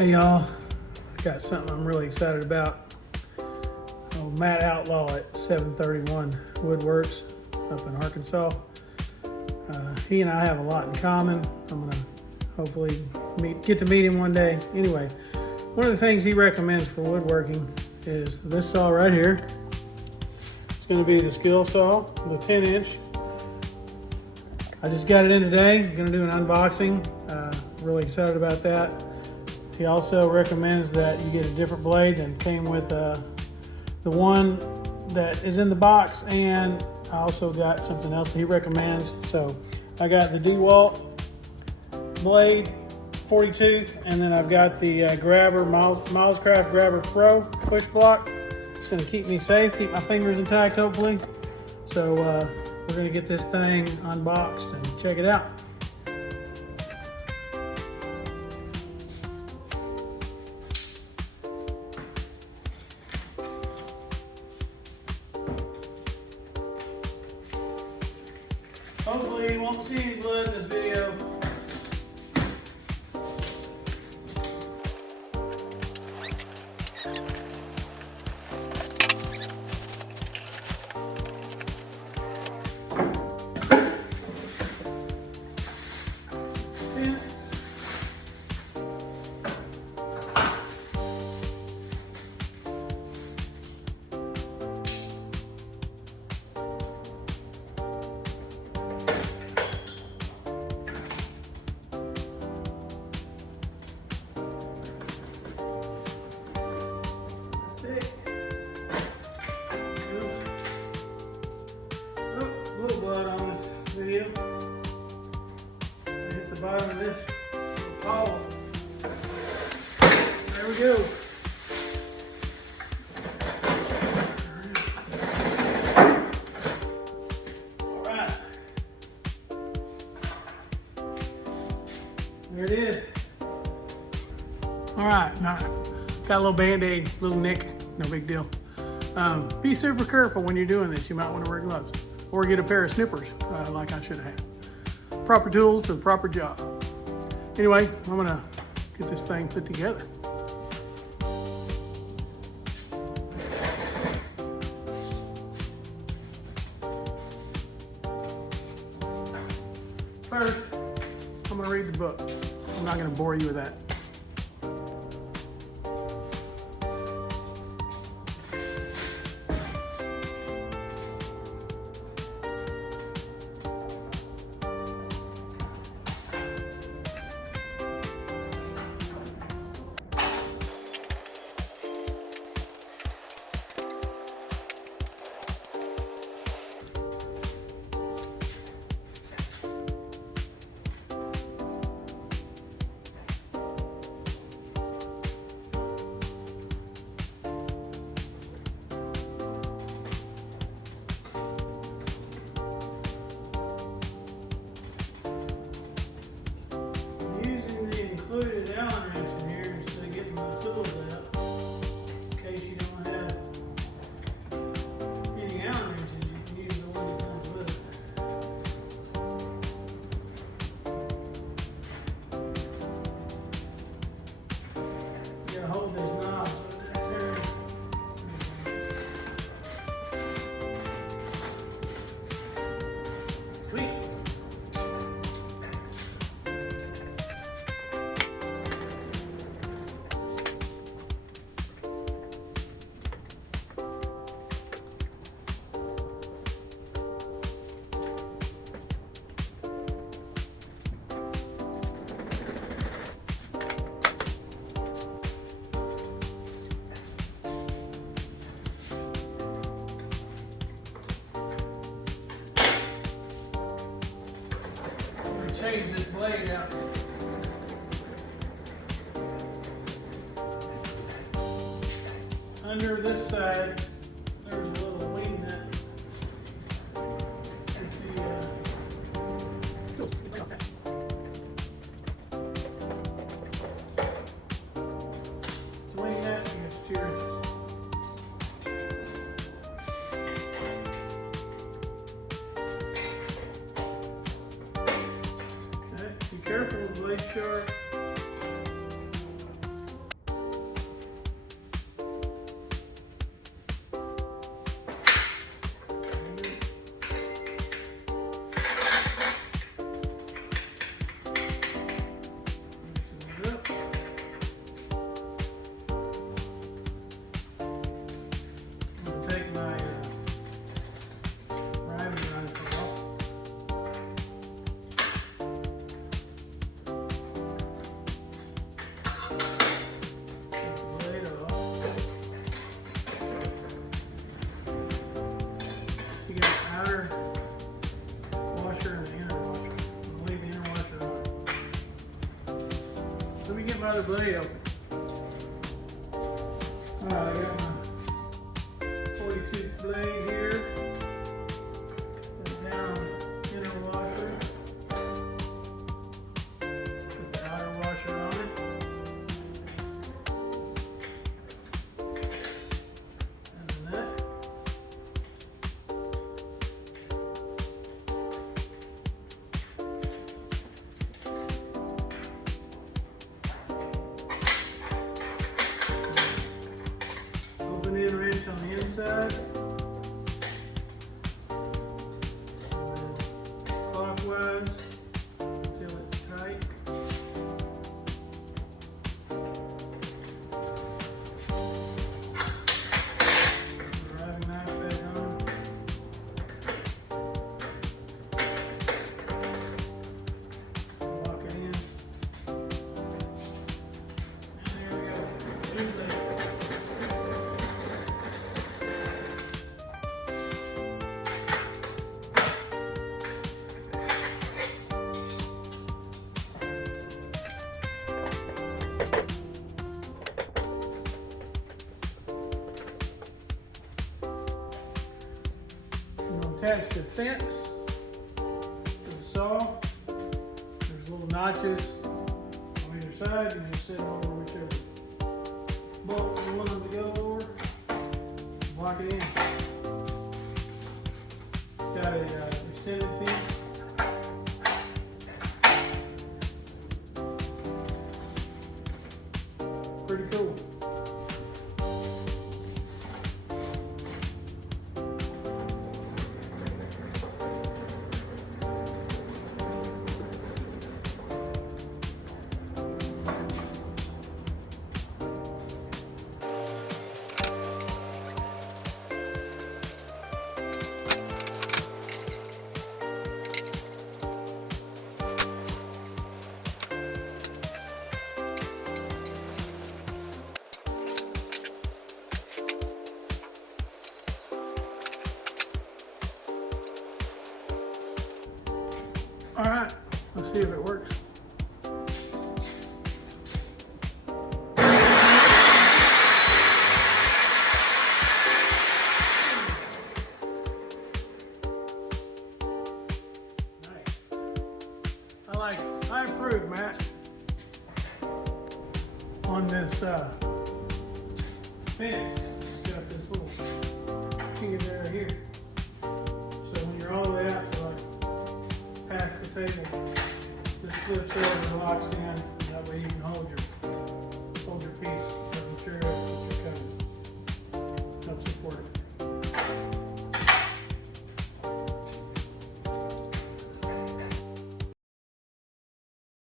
Hey y'all, got something I'm really excited about. Matt Outlaw at 731 Woodworks up in Arkansas. He and I have a lot in common. I'm gonna hopefully get to meet him one day. Anyway, one of the things he recommends for woodworking is this saw right here. It's gonna be the Skil saw, the 10-inch. I just got it in today. I'm gonna do an unboxing. Really excited about that. He also recommends that you get a different blade than came with the one that is in the box, and I also got something else that he recommends. So I got the DeWalt blade, 40 tooth, and then I've got the grabber, Milescraft Grabber Pro push block. It's gonna keep me safe, keep my fingers intact hopefully. So we're gonna get this thing unboxed and check it out. Hopefully you won't see any blood in this video. A little blood on this video. I hit the bottom of this pole. There we go. All right. There it is. All right, now got a little band-aid, little nick, no big deal. Be super careful when you're doing this. You might want to wear gloves or get a pair of snippers like I should have had. Proper tools for the proper job. Anyway, I'm gonna get this thing put together. First, I'm gonna read the book. I'm not gonna bore you with that. Included Allen wrench in here instead of getting my tools out. In case you don't have any Allen wrenches, you can use the one that comes with it. You gotta hold this knob so it doesn't turn. Sweet. Change this blade out. Under this side, there's a little wing nut. The wing nut and it's 2 inches. Be careful with the blade sharp. blade open. Alright, I got my 42 blade here. Put it down inner washer. Put the outer washer on it. And the nut. Open in wrench on the inside. Clockwise until it's tight. Driving knife back on. Lock it in. And there we go. Tuesday. Attach the fence to the saw. There's little notches on either side. You just set them over whichever bolt you want them to go over. Lock it in. It's got a extended fence. Pretty cool. All right, let's see if it works. Nice. I like it. I approve, Matt. On this fence, it's got this little key there here. So when you're all the way out to like past the table, this flips over and locks in.